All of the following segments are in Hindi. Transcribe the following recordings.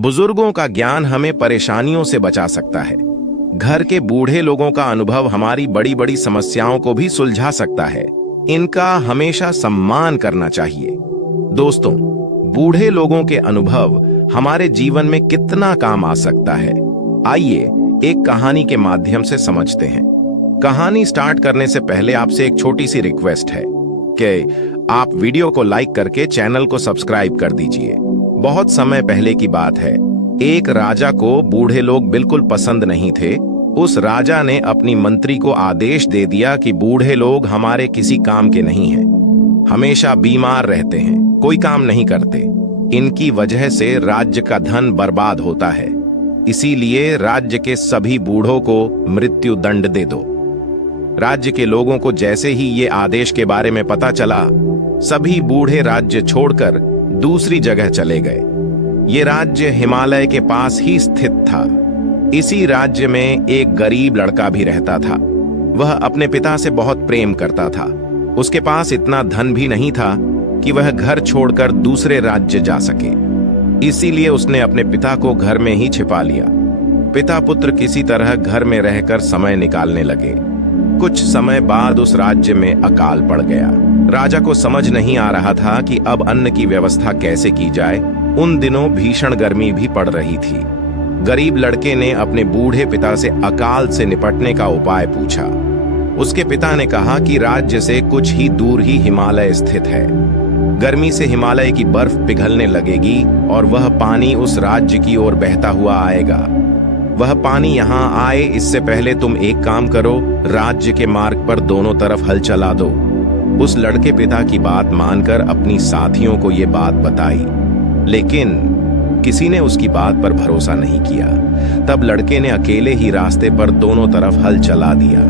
बुजुर्गों का ज्ञान हमें परेशानियों से बचा सकता है। घर के बूढ़े लोगों का अनुभव हमारी बड़ी बड़ी समस्याओं को भी सुलझा सकता है। इनका हमेशा सम्मान करना चाहिए। दोस्तों, बूढ़े लोगों के अनुभव हमारे जीवन में कितना काम आ सकता है, आइए एक कहानी के माध्यम से समझते हैं। कहानी स्टार्ट करने से पहले आपसे एक छोटी सी रिक्वेस्ट है कि आप वीडियो को लाइक करके चैनल को सब्सक्राइब कर दीजिए। बहुत समय पहले की बात है। एक राजा को बूढ़े लोग बिल्कुल पसंद नहीं थे। उस राजा ने अपनी मंत्री को आदेश दे दिया कि बूढ़े लोग हमारे किसी काम के नहीं हैं, हमेशा बीमार रहते हैं, कोई काम नहीं करते। इनकी वजह से राज्य का धन बर्बाद होता है। इसीलिए राज्य के सभी बूढ़ों को मृत्यु दंड दे दो। राज्य के लोगों को जैसे ही ये आदेश के बारे में पता चला, सभी बूढ़े राज्य छोड़कर दूसरी जगह चले गए। ये राज्य हिमालय के पास ही स्थित था। इसी राज्य में एक गरीब लड़का भी रहता था। वह अपने पिता से बहुत प्रेम करता था। उसके पास इतना धन भी नहीं था कि वह घर छोड़कर दूसरे राज्य जा सके। इसीलिए उसने अपने पिता को घर में ही छिपा लिया। पिता पुत्र किसी तरह घर में रहकर समय निकालने लगे। कुछ समय बाद उस राज्य में अकाल पड़ गया। राजा को समझ नहीं आ रहा था कि अब अन्न की व्यवस्था कैसे की जाए। उन दिनों भीषण गर्मी भी पड़ रही थी। गरीब लड़के ने अपने बूढ़े पिता से अकाल से निपटने का उपाय पूछा। उसके पिता ने कहा कि राज्य से कुछ ही दूर ही हिमालय स्थित है। गर्मी से हिमालय की बर्फ पिघलने लगेगी और वह पानी उस राज्य की ओर बहता हुआ आएगा। वह पानी यहाँ आए इससे पहले तुम एक काम करो, राज्य के मार्ग पर दोनों तरफ हल चला दो। उस लड़के पिता की बात मानकर अपनी साथियों को ये बात बताई, लेकिन किसी ने उसकी बात पर भरोसा नहीं किया। तब लड़के ने अकेले ही रास्ते पर दोनों तरफ हल चला दिया।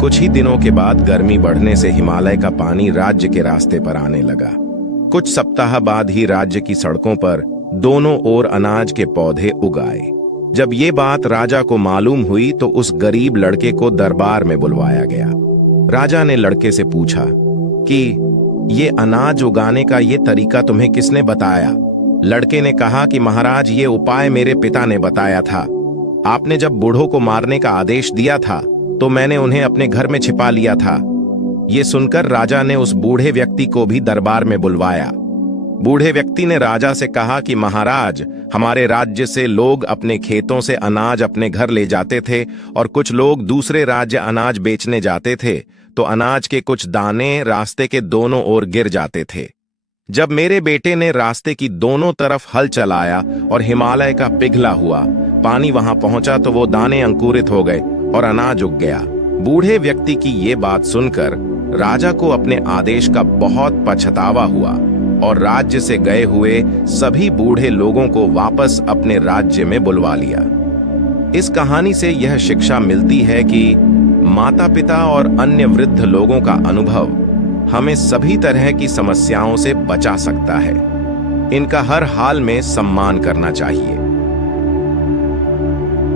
कुछ ही दिनों के बाद गर्मी बढ़ने से हिमालय का पानी राज्य के रास्ते पर आने लगा। कुछ सप्ताह बाद ही राज्य की सड़कों पर दोनों ओर अनाज के पौधे उग आए। जब ये बात राजा को मालूम हुई तो उस गरीब लड़के को दरबार में बुलवाया गया। राजा ने लड़के से पूछा कि ये अनाज उगाने का ये तरीका तुम्हें किसने बताया? लड़के ने कहा कि महाराज, ये उपाय मेरे पिता ने बताया था। आपने जब बूढ़ों को मारने का आदेश दिया था तो मैंने उन्हें अपने घर में छिपा लिया था। ये सुनकर राजा ने उस बूढ़े व्यक्ति को भी दरबार में बुलवाया। बूढ़े व्यक्ति ने राजा से कहा कि महाराज, हमारे राज्य से लोग अपने खेतों से अनाज अपने घर ले जाते थे और कुछ लोग दूसरे राज्य अनाज बेचने जाते थे, तो अनाज के कुछ दाने रास्ते के दोनों ओर गिर जाते थे। जब मेरे बेटे ने रास्ते की दोनों तरफ हल चलाया और हिमालय का पिघला हुआ पानी वहां पहुंचा तो वो दाने अंकुरित हो गए और अनाज उग गया। बूढ़े व्यक्ति की ये बात सुनकर राजा को अपने आदेश का बहुत पछतावा हुआ और राज्य से गए हुए सभी बूढ़े लोगों को वापस अपने राज्य में बुलवा लिया। इस कहानी से यह शिक्षा मिलती है कि माता पिता और अन्य वृद्ध लोगों का अनुभव हमें सभी तरह की समस्याओं से बचा सकता है। इनका हर हाल में सम्मान करना चाहिए।